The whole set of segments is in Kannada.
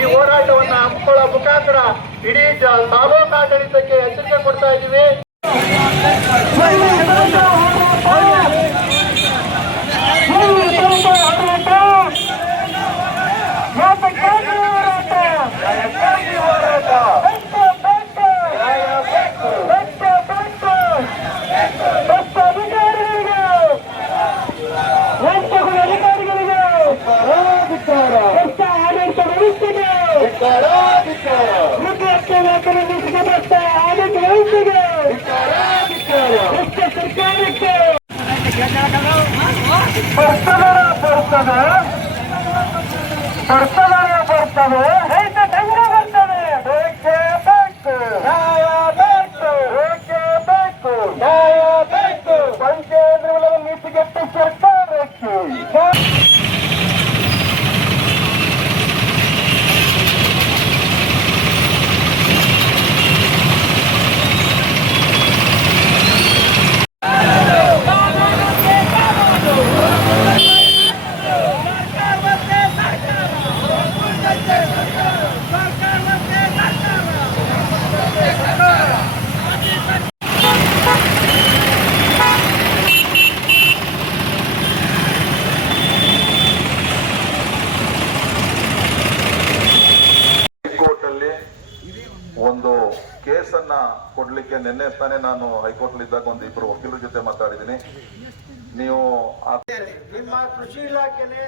ಈ ಹೋರಾಟವನ್ನ ಹಮ್ಮಿಕೊಳ್ಳುವ ಮುಖಾಂತರ ಇಡೀ ತಾಲೂಕು ಆಡಳಿತಕ್ಕೆ ಎಚ್ಚರಿಕೆ ಕೊಡ್ತಾ ಇದ್ದೀವಿ. ಬರ್ತದೆ ರೈತ ತಂಗ ಬರ್ತದೆ. ಬೇಕೇ ಬೇಕು ನ್ಯಾಯ, ಬೇಕು ಬೇಕೇ ಬೇಕು ನ್ಯಾಯ, ಬೇಕು ಪಂಚಾಯತ್ ನೀತಿಗೆಟ್ಟು ಸರ್ಕಾರಕ್ಕೆ. ಒಂದು ಕೇಸನ್ನ ಕೊಡ್ಲಿಕ್ಕೆ ನಿನ್ನೆ ತಾನೇ ನಾನು ಹೈಕೋರ್ಟ್ ಇದ್ದಾಗ ಒಂದು ಇಬ್ಬರು ವಕೀಲರ ಜೊತೆ ಮಾತಾಡಿದ್ದೀನಿ. ನೀವು ನಿಮ್ಮ ಕೃಷಿ ಇಲಾಖೆನೆ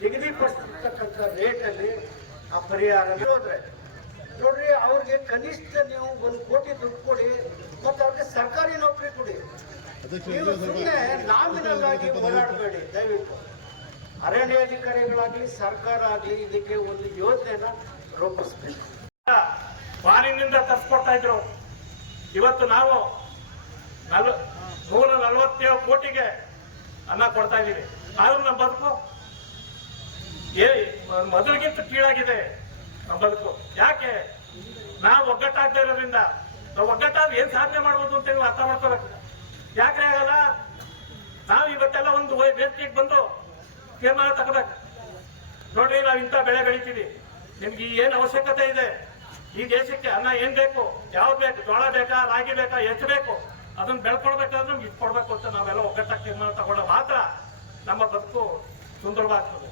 ನಿಗದಿಪಡಿಸಿರ್ತಕ್ಕಂಥ ರೇಟ್ ಅಲ್ಲಿ ಆ ಪರಿಹಾರ ಹೋದ್ರೆ ನೋಡ್ರಿ, ಅವ್ರಿಗೆ ಕನಿಷ್ಠ ನೀವು 1 ಕೋಟಿ ದುಡ್ಡು ಕೊಡಿ ಮತ್ತು ಅವ್ರಿಗೆ ಸರ್ಕಾರಿ ನೌಕರಿ ಕೊಡಿ. ನೀವು ಸುಮ್ಮನೆ ನಾಮಿನಲ್ ಆಗಿ ಓಡಾಡಬೇಡಿ ದಯವಿಟ್ಟು. ಅರಣ್ಯ ಅಧಿಕಾರಿಗಳಾಗ್ಲಿ ಸರ್ಕಾರ ಆಗಲಿ ಇದಕ್ಕೆ ಒಂದು ಯೋಜನೆನ ರೂಪಿಸಬೇಕು. ಫಾರಿನ್ನಿಂದ ತರಿಸ್ಕೊಡ್ತಾ ಇದ್ರು. ಇವತ್ತು ನಾವು 147 ಕೋಟಿಗೆ ಅನ್ನ ಕೊಡ್ತಾ ಇದ್ದೀವಿ. ಆದ್ರೂ ನಮ್ಮ ಬದುಕು ಮೊದಲಿಗಿಂತ ಕೀಳಾಗಿದೆ. ನಮ್ಮ ಬದುಕು ಯಾಕೆ? ನಾವು ಒಗ್ಗಟ್ಟಾಗದೇ ಇರೋದ್ರಿಂದ. ನಾವು ಒಗ್ಗಟ್ಟಾದ್ರೆ ಏನ್ ಸಾಧನೆ ಮಾಡ್ಬೋದು ಅಂತ ನೀವು ಅರ್ಥ ಮಾಡ್ಕೋಬೇಕು. ಯಾಕೆ ಆಗಲ್ಲ? ನಾವು ಇವತ್ತೆಲ್ಲ ಒಂದು ವೇದಿಕೆಗೆ ಬಂದು ತೀರ್ಮಾನ ತಗೋಬೇಕು. ನೋಡ್ರಿ, ನಾವು ಇಂಥ ಬೆಳೆ ಬೆಳಿತೀವಿ, ನಿಮ್ಗೆ ಏನ್ ಅವಶ್ಯಕತೆ ಇದೆ, ಈ ದೇಶಕ್ಕೆ ಅನ್ನ ಏನ್ ಬೇಕು, ಯಾವ್ದು ಬೇಕು, ಜೋಳ ಬೇಕಾ, ರಾಗಿ ಬೇಕಾ, ಎಷ್ಟು ಬೇಕು, ಅದನ್ನ ಬೆಳ್ಕೊಡ್ಬೇಕಾದ್ರೆ ನಮ್ಗೆ ಇದು ಕೊಡ್ಬೇಕು ಅಂತ ನಾವೆಲ್ಲ ಒಗ್ಗಟ್ಟಾಗಿ ತೀರ್ಮಾನ ತಗೊಂಡ ಮಾತ್ರ ನಮ್ಮ ಬದುಕು ಸುಂದರವಾಗ್ತದೆ.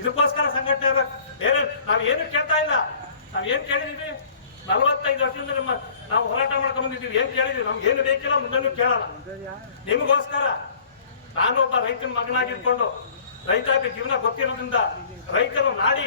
ಇದಕ್ಕೋಸ್ಕರ ಸಂಘಟನೆ ಇರಬೇಕು. ಬೇರೆ ನಾವೇನು ಕೇಳ್ತಾ ಇಲ್ಲ. ನಾವೇನ್ ಕೇಳಿದೀವಿ? 45 ವರ್ಷದಿಂದ ನಾವು ಹೋರಾಟ ಮಾಡ್ಕೊಂಡ್ ಬಂದಿದ್ದೀವಿ. ಏನ್ ಕೇಳಿದೀವಿ? ನಮ್ಗೆ ಏನು ಬೇಕಿಲ್ಲ, ಮುಂದೆನೂ ಕೇಳಲ್ಲ. ನಿಮಗೋಸ್ಕರ ನಾನು ಒಬ್ಬ ರೈತನ ಮಗನಾಗಿರ್ಕೊಂಡು ರೈತಾಪಿ ಜೀವನ ಗೊತ್ತಿರೋದ್ರಿಂದ ರೈತರು ನಾಡಿ